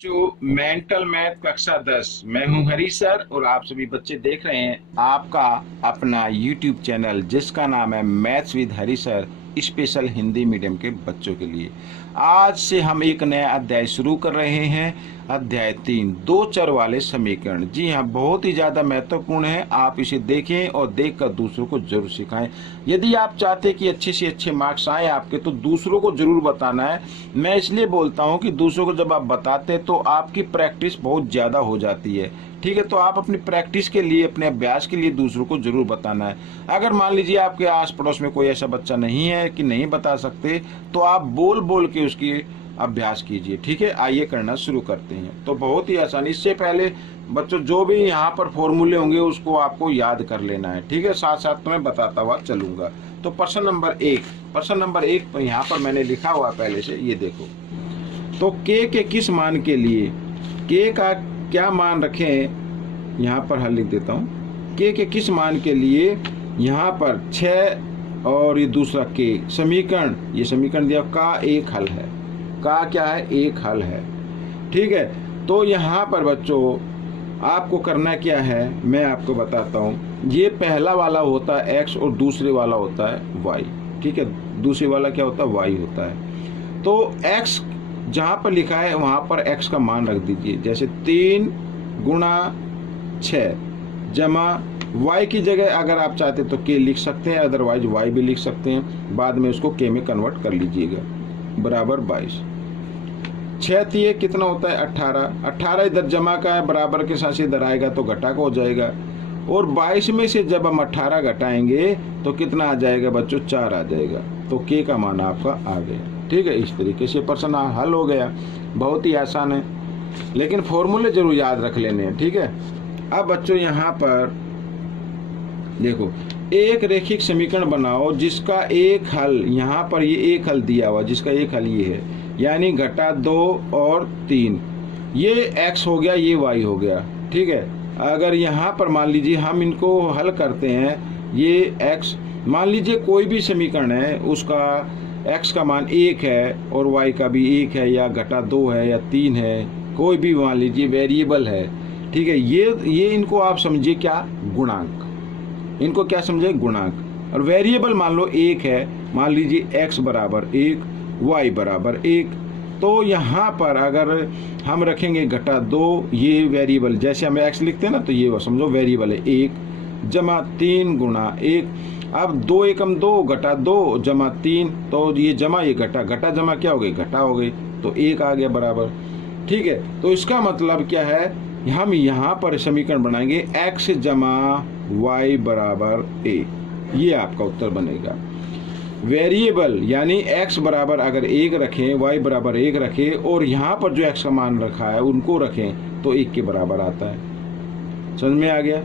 जो mental math कक्षा 10, मैं हूं हरी सर और आप सभी बच्चे देख रहे हैं आपका अपना यूट्यूब चैनल जिसका नाम है maths with Hari sir, special Hindi medium के बच्चों के लिए। आज से हम एक नया अध्याय शुरू कर रहे हैं। अध्याय 3, दो चर वाले समीकरण। जी हाँ, बहुत ही ज़्यादा महत्वपूर्ण है। आप इसे देखें और देखकर दूसरों को जरूर सिखाएं। यदि आप चाहते कि अच्छे से अच्छे मार्क्स आए आपके, तो दूसरों को जरूर बताना है। मैं इसलिए बोलता हूं कि दूसरों को जब आप बताते हैं तो आपकी प्रैक्टिस बहुत ज़्यादा हो जाती है। ठीक है, तो आप अपनी प्रैक्टिस के लिए, अपने अभ्यास के लिए दूसरों को जरूर बताना है। अगर मान लीजिए आपके आस पड़ोस में कोई ऐसा बच्चा नहीं है कि नहीं बता सकते, तो आप बोल बोल के उसकी अभ्यास कीजिए। ठीक है, आइए करना शुरू करते हैं। तो बहुत ही आसान। इससे पहले बच्चों जो भी यहाँ पर फॉर्मूले होंगे उसको आपको याद कर लेना है। ठीक है, साथ साथ मैं बताता हुआ चलूंगा। तो प्रश्न नंबर 1 तो यहाँ पर मैंने लिखा हुआ पहले से, ये देखो। तो के किस मान के लिए, के का क्या मान रखें, यहाँ पर हल लिख देता हूँ। के किस मान के लिए यहाँ पर 6 और ये दूसरा के समीकरण, ये समीकरण दिया का एक हल है। का क्या है? एक हल है। ठीक है, तो यहाँ पर बच्चों आपको करना क्या है मैं आपको बताता हूँ। ये पहला वाला होता है x और दूसरे वाला होता है y। ठीक है, दूसरे वाला क्या होता है? y होता है। तो x जहाँ पर लिखा है वहाँ पर x का मान रख दीजिए। जैसे 3 गुणा 6 जमा y की जगह अगर आप चाहते तो k लिख सकते हैं, अदरवाइज y भी लिख सकते हैं। बाद में उसको k में कन्वर्ट कर लीजिएगा, बराबर 22। 6 तिये कितना होता है? 18। 18 इधर जमा का है, बराबर के साथ इधर आएगा तो घटा का हो जाएगा। और 22 में से जब हम 18 घटाएंगे तो कितना आ जाएगा बच्चों? 4 आ जाएगा। तो के का मान आपका आ गया। ठीक है, इस तरीके से प्रश्न हल हो गया। बहुत ही आसान है, लेकिन फॉर्मूले जरूर याद रख लेने हैं। ठीक है, अब बच्चों यहाँ पर देखो, एक रेखिक समीकरण बनाओ जिसका एक हल, यहाँ पर ये एक हल दिया हुआ, जिसका एक हल ये है, यानी घटा 2 और 3। ये x हो गया, ये y हो गया। ठीक है, अगर यहाँ पर मान लीजिए हम इनको हल करते हैं, ये x, मान लीजिए कोई भी समीकरण है उसका x का मान 1 है और y का भी 1 है, या घटा 2 है या 3 है, कोई भी मान लीजिए वेरिएबल है। ठीक है, ये इनको आप समझिए क्या? गुणांक। इनको क्या समझे? गुणांक। और वेरिएबल मान लो 1 है, मान लीजिए x बराबर 1, y बराबर 1। तो यहाँ पर अगर हम रखेंगे घटा 2, ये वेरिएबल, जैसे हम x लिखते हैं ना, तो ये समझो वेरिएबल है 1, जमा 3 गुणा 1। अब 2 एकम 2, घटा 2 जमा 3, तो ये जमा ये घटा, घटा जमा क्या हो गई? घटा हो गई। तो 1 आ गया बराबर। ठीक है, तो इसका मतलब क्या है? हम यहाँ पर समीकरण बनाएंगे x जमा y बराबर a। ये आपका उत्तर बनेगा। वेरिएबल यानी x बराबर अगर 1 रखें, y बराबर 1 रखें, और यहाँ पर जो x का मान रखा है उनको रखें, तो 1 के बराबर आता है। समझ में आ गया?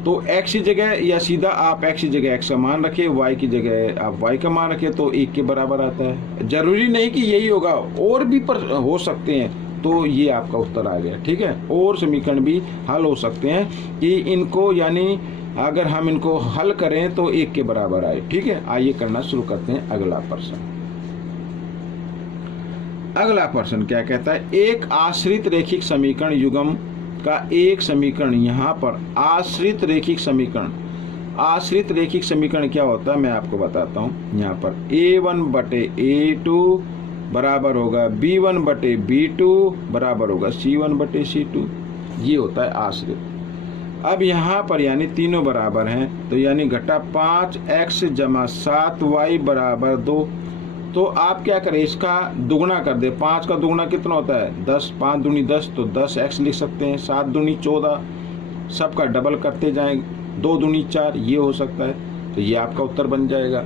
तो x की जगह, या सीधा आप x की जगह x का मान रखें, y की जगह आप y का मान रखें, तो 1 के बराबर आता है। जरूरी नहीं कि यही होगा, और भी पर हो सकते हैं। तो ये आपका उत्तर आ गया। ठीक है, और समीकरण भी हल हो सकते हैं कि इनको, यानी अगर हम इनको हल करें तो 1 के बराबर आए। ठीक है, आइए करना शुरू करते हैं अगला प्रश्न। अगला प्रश्न क्या कहता है? एक आश्रित रेखिक समीकरण युग्म का एक समीकरण, यहाँ पर आश्रित रेखिक समीकरण, आश्रित रेखिक समीकरण क्या होता है मैं आपको बताता हूँ। यहाँ पर a1 बटे a2 बराबर होगा b1 बटे b2 बराबर होगा c1 बटे c2। ये होता है आश्रित। अब यहाँ पर यानी तीनों बराबर हैं, तो यानी घटा 5x जमा 7y बराबर 2। तो आप क्या करें? इसका दुगुना कर दे। 5 का दुगुना कितना होता है? 10। 5 दूनी 10, तो 10x लिख सकते हैं। 7 दूनी 14, सबका डबल करते जाएं। 2 दूनी 4, ये हो सकता है। तो ये आपका उत्तर बन जाएगा।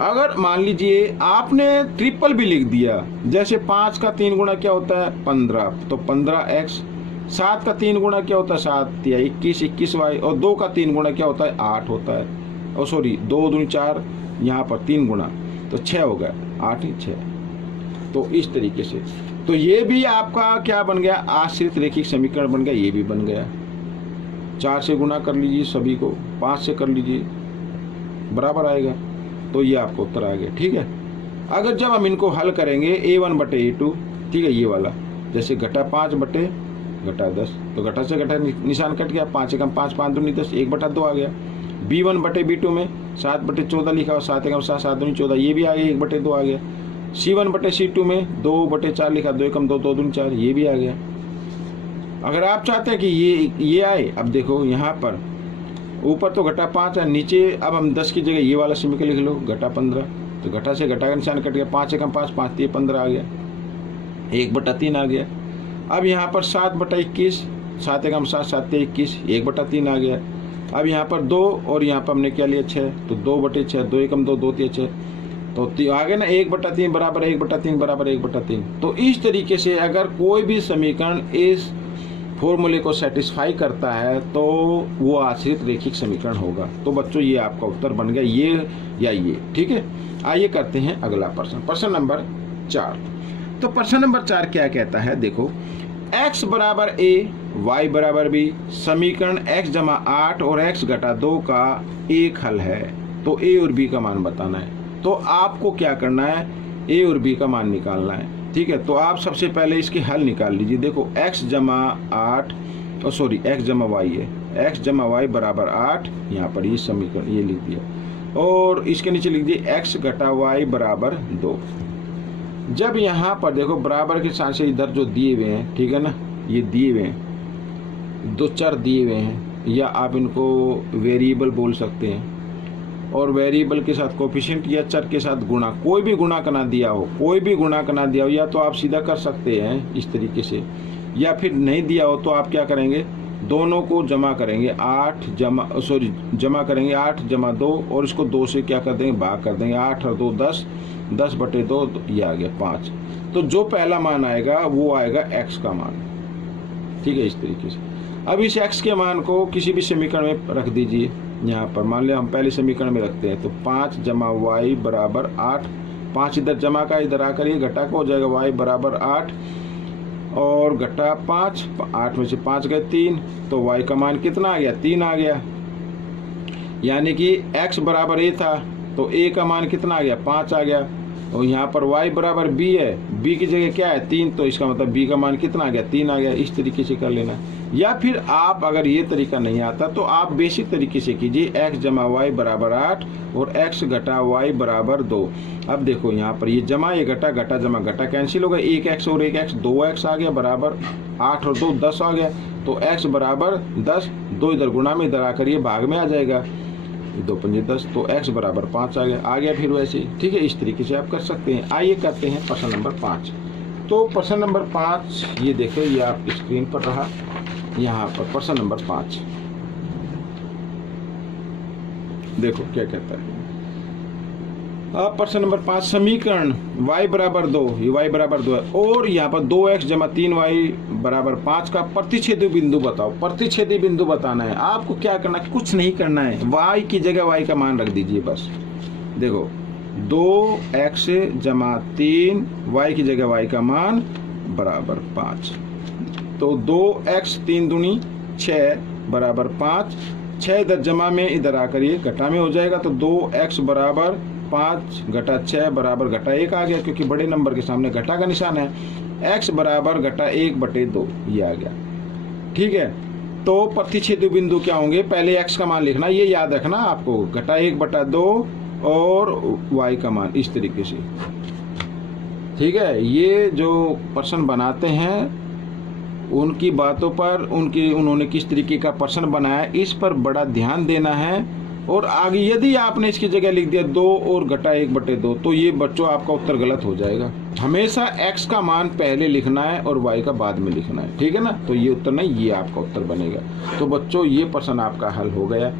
अगर मान लीजिए आपने ट्रिपल भी लिख दिया, जैसे 5 का 3 गुना क्या होता है? 15, तो 15x। 7 का 3 गुना क्या होता है? 7 या 21, 21y। और 2 का 3 गुना क्या होता है? 8 होता है। और सॉरी, 2 दूनी 4, यहाँ पर 3 गुना, तो 6 हो गया। 8 ही 6। तो इस तरीके से, तो ये भी आपका क्या बन गया? आश्रित रेखिक समीकरण बन गया। ये भी बन गया। 4 से गुना कर लीजिए सभी को, 5 से कर लीजिए, बराबर आएगा। तो ये आपको उत्तर आ गया। ठीक है, अगर जब हम इनको हल करेंगे a1 बटे a2, ठीक है, ये वाला, जैसे घटा 5 बटे घटा 10, तो घटा से घटा निशान कट गया, 5 एकम 5, 5 दूनी 10, 1/2 आ गया। B1 बटे B2 में 7 बटे 14 लिखा हुआ, 7 एकम 7, 7 दूनी 14, ये भी आ गया, 1/2 आ गया। C1 बटे C2 में 2 बटे 4 लिखा, 2 एकम 2, 2 दूनी 4, ये भी आ गया। अगर आप चाहते हैं कि ये आए, अब देखो यहाँ पर ऊपर तो घटा 5 है, नीचे अब हम 10 की जगह ये वाला समीकरण लिख लो, घटा 15, तो घटा से घटा का निशान कट गया, 5 एकम 5, 5 3 15 आ गया, 1/3 आ गया। अब यहाँ पर 7/21, 7 एकम 7, 7 3 21, 1/3 आ गया। अब यहाँ पर 2 और यहाँ पर हमने क्या लिया 6, तो 2/6, 2 एकम 2, 2 3 6, तो आ गया ना 1/3 बराबर 1/3 बराबर 1/3। तो इस तरीके से अगर कोई भी समीकरण इस फॉर्मूले को सेटिस्फाई करता है तो वो आश्रित रेखिक समीकरण होगा। तो बच्चों ये आपका उत्तर बन गया, ये या ये, ठीक है। आइए करते हैं अगला प्रश्न, प्रश्न नंबर 4। तो प्रश्न नंबर 4 क्या कहता है, देखो x बराबर a, y बराबर b, समीकरण x जमा 8 और x घटा 2 का एक हल है। तो a और b का मान बताना है। तो आपको क्या करना है, a और b का मान निकालना है, ठीक है। तो आप सबसे पहले इसकी हल निकाल लीजिए। देखो x जमा 8, x जमा y है, x जमा y बराबर 8, यहाँ पर ये समीकरण ये लिख दिया, और इसके नीचे लिख दिए x घटा y बराबर 2। जब यहाँ पर देखो बराबर के साथ से इधर जो दिए हुए हैं, ठीक है ना, ये दिए हुए हैं, 2 चर दिए हुए हैं, या आप इनको वेरिएबल बोल सकते हैं, और वेरिएबल के साथ कोफिशिएंट या चर के साथ गुणा, कोई भी गुणा करना दिया हो, कोई भी गुणा करना दिया हो, या तो आप सीधा कर सकते हैं इस तरीके से, या फिर नहीं दिया हो तो आप क्या करेंगे, दोनों को जमा करेंगे, जमा करेंगे 8 जमा 2, और इसको 2 से क्या कर देंगे, भाग कर देंगे, 8 और 2 10, 10/2, ये आ गया 5। तो जो पहला मान आएगा वो आएगा x का मान, ठीक है, इस तरीके से। अब इस x के मान को किसी भी समीकरण में रख दीजिए। यहाँ पर मान लिया हम पहले समीकरण में रखते हैं, तो 5 जमा y बराबर 8, 5 इधर जमा का इधर आकर ये घटा का हो जाएगा, y बराबर 8 और घटा 5, 8 में से 5 गए 3, तो y का मान कितना आ गया, 3 आ गया। यानी कि x बराबर a था, तो a का मान कितना आ गया, 5 आ गया। और यहाँ पर y बराबर b है, b की जगह क्या है 3, तो इसका मतलब b का मान कितना आ गया, 3 आ गया। इस तरीके से कर लेना। या फिर आप अगर ये तरीका नहीं आता तो आप बेसिक तरीके से कीजिए, x जमा y बराबर 8 और x घटा y बराबर 2। अब देखो यहाँ पर ये जमा ये घटा, घटा जमा घटा कैंसिल हो गया, 1x और 1x 2x आ गया, बराबर 8 और 2 10 आ गया। तो x बराबर 10, 2 इधर गुणा में इधर आकर ये भाग में आ जाएगा, 2 पंजे 10, तो x बराबर 5 आ गया फिर वैसे ही, ठीक है। इस तरीके से आप कर सकते हैं। आइए करते हैं प्रश्न नंबर 5। तो प्रश्न नंबर 5 ये देखो, ये आप स्क्रीन पर रहा, यहाँ पर प्रश्न नंबर 5 देखो क्या कहता है। अब प्रश्न नंबर 5, समीकरण y बराबर 2, ये y बराबर 2 है, और यहाँ पर 2x जमा 3y बराबर 5 का प्रतिच्छेदी बिंदु बताओ। प्रतिच्छेदी बिंदु बताना है। आपको क्या करना है, कुछ नहीं करना है, y की जगह y का मान रख दीजिए बस। देखो 2x जमा 3y की जगह y का मान बराबर 5, तो 2x 3 दूनी 6 बराबर 5, 6 इधर जमा में इधर आकर ये घटा में हो जाएगा, तो 2x बराबर 5 घटा 6 बराबर घटा 1 आ गया, क्योंकि बड़े नंबर के सामने घटा का निशान है। x बराबर घटा 1/2 ये आ गया, ठीक है। तो प्रतिच्छेदी बिंदु क्या होंगे, पहले x का मान लिखना, ये याद रखना आपको, घटा 1/2 और y का मान, इस तरीके से, ठीक है। ये जो प्रश्न बनाते हैं उनकी बातों पर, उन्होंने किस तरीके का प्रश्न बनाया, इस पर बड़ा ध्यान देना है। और आगे यदि आपने इसकी जगह लिख दिया 2 और घटा 1/2, तो ये बच्चों आपका उत्तर गलत हो जाएगा। हमेशा x का मान पहले लिखना है और y का बाद में लिखना है, ठीक है ना। तो ये उत्तर नहीं, ये आपका उत्तर बनेगा। तो बच्चों ये प्रश्न आपका हल हो गया।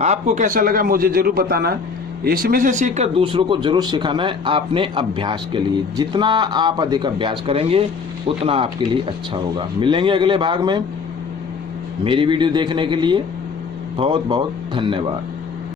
आपको कैसा लगा मुझे जरूर बताना। इसमें से सीखकर दूसरों को जरूर सिखाना है आपने अभ्यास के लिए। जितना आप अधिक अभ्यास करेंगे उतना आपके लिए अच्छा होगा। मिलेंगे अगले भाग में। मेरी वीडियो देखने के लिए बहुत बहुत धन्यवाद।